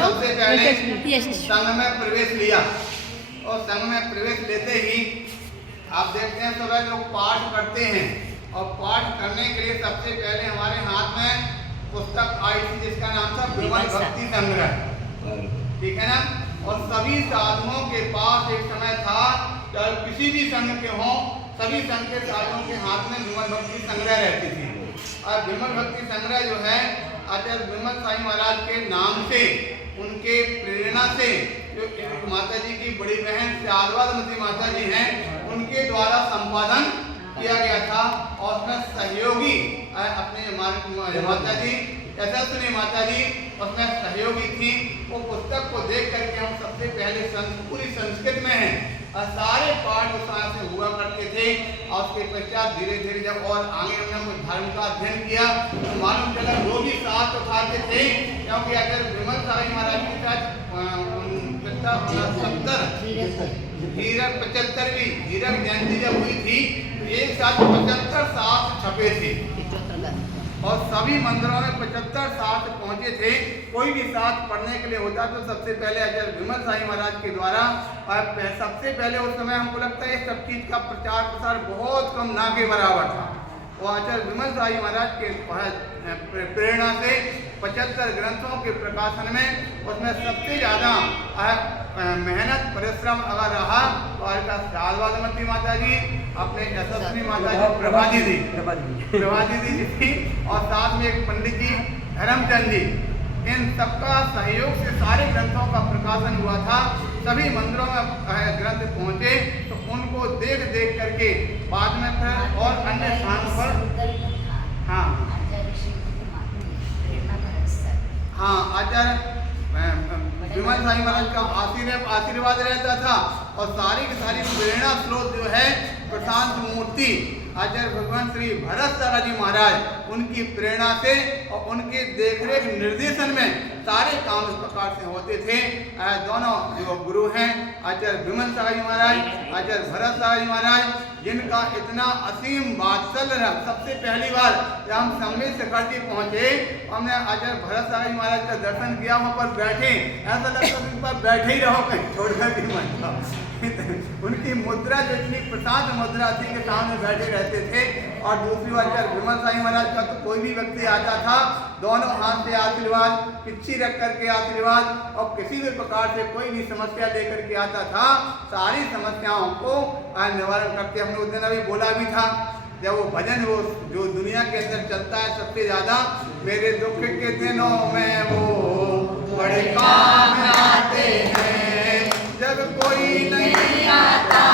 सबसे पहले संघ में प्रवेश लिया और संघ में प्रवेश लेते ही आप देखते हैं सब लोग पाठ करते हैं और पाठ करने के लिए सबसे पहले हमारे हाथ में पुस्तक आई थी जिसका नाम था विमल भक्ति संग्रह, ठीक है ना। और सभी साधुओं के पास एक समय था, चाहे किसी भी संघ के हों, सभी संघ के साधुओं के हाथ में विमल भक्ति संग्रह रहती थी। और विमल भक्ति संग्रह जो है आचार्य विमल साई महाराज के नाम से, उनके प्रेरणा से, जो माता जी की बड़ी बहन शारदामती माता जी हैं, उनके द्वारा संपादन किया गया था। और उसमें सहयोगी अपने माता जी यशस्विनी माता जी उसमें सहयोगी थी। वो पुस्तक को देख करके हम सबसे पहले पूरी संस्कृत में है और सारे पाठ उस तरह से हुआ करते थे। और उसके पश्चात धीरे धीरे जब और आगे हमने कुछ धर्म का अध्ययन किया तो मालूम चला वो भी साथ उठाते थे, क्योंकि अगर विमल साई महाराज के साथ 75वीं हीरक जयंती जब हुई थी तो एक साथ 75 साथ छपे थे और सभी मंदिरों में 75 साथ पहुंचे थे। कोई भी साथ पढ़ने के लिए होता तो सबसे पहले आचार्य विमल साई महाराज के द्वारा, सबसे पहले उस समय हमको लगता है सब चीज का प्रचार प्रसार बहुत कम, ना के बराबर था। और आचार्य विमल साई महाराज के प्रेरणा से 75 ग्रंथों के प्रकाशन में उसमें सबसे ज़्यादा मेहनत परिश्रम अगर रहा तो आज शारदामती माता जी, अपने यशस्विनी माता जी, प्रभाजी दी थी और साथ में एक पंडित जी धर्मचंद जी, इन सबका सहयोग से सारे ग्रंथों का प्रकाशन हुआ था। सभी मंदिरों में ग्रंथ पहुँचे तो उनको देख देख करके बाद में फिर और अन्य स्थानों पर आचार्य विमल साई महाराज का आशीर्वाद रहता था। और सारी की सारी प्रेरणा स्रोत जो है प्रशांत मूर्ति आचार्य भगवान श्री भरत सारा जी महाराज, उनकी प्रेरणा से और उनके देखरेख निर्देशन में सारे काम इस प्रकार से होते थे। दोनों जो गुरु हैं आचार्य विमल सारा जी महाराज, आचार्य भरत सारा जी महाराज, जिनका इतना असीम वात्सल्य रहा। सबसे पहली बार जब हम सम्मिलित शिखर जी पहुंचे, हमने आचार्य भरत सारा जी महाराज का दर्शन किया, वहाँ पर बैठे, ऐसा लगता उन पर बैठे ही रहो, कहीं छोड़कर भी मत। उनकी मुद्रा जो इतनी प्रशांत मुद्रा थी कि सामने बैठे रहते थे। और दूसरी बार आचार्य विमल साई महाराज का तो कोई भी व्यक्ति आता था, दोनों हाथ से आशीर्वाद, पिच्छी रख करके आशीर्वाद, और किसी भी प्रकार से कोई भी समस्या लेकर के आता था, सारी समस्याओं को निवारण करते। हमने उस दिन अभी बोला भी था, जब वो भजन वो जो दुनिया के अंदर चलता है सबसे ज्यादा, मेरे दुख के दिनों में वो बड़े काम आते हैं, जब कोई नहीं आता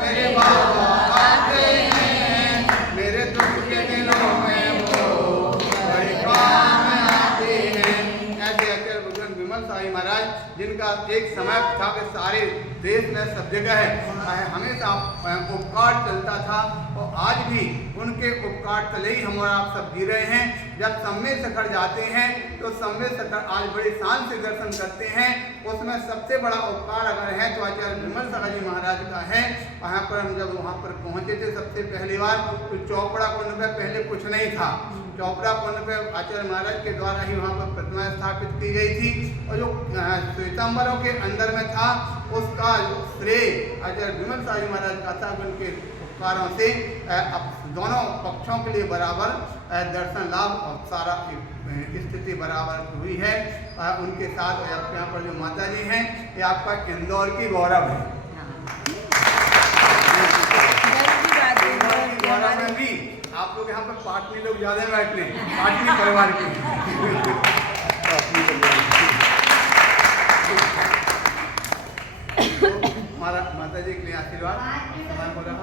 मेरे बाबा आते हैं, मेरे दुख के दिनों में वो बड़े काम आते हैं। ऐसे आचार्य भगवान विमल साई महाराज, जिनका एक समय था कि सारे देश में सब जगह है हमेशा उपकार चलता था, और आज भी उनके उपकार तले ही हम और आप सब जी रहे हैं। जब सम्मेद शिखर जाते हैं तो सम्मेद शिखर आज बड़ी शान से दर्शन करते हैं। उसमें सबसे बड़ा उपकार अगर है तो आचार्य विमल साई जी महाराज का है। वहाँ पर हम जब वहाँ पर पहुँचे थे सबसे पहली बार, तो चौपड़ा कुंड में पहले कुछ नहीं था। चौपड़ा कुंड पे आचार्य महाराज के द्वारा ही वहाँ पर प्रतिमा स्थापित की गई थी, और जो श्वेतांबरों के अंदर में था उसका श्रेय आचार्य विमल साई महाराज का था। उनके उपकारों से दोनों पक्षों के लिए बराबर दर्शन लाभ और सारा स्थिति बराबर हुई है। उनके साथ यहाँ पर जो माता जी हैं, ये आपका इंदौर की गौरव है। इंदौर की गौरव में भी आप लोग यहाँ पर पाटनी लोग ज्यादा बैठते हैं, पाटनी परिवार की माता जी के लिए आशीर्वाद हो रहा।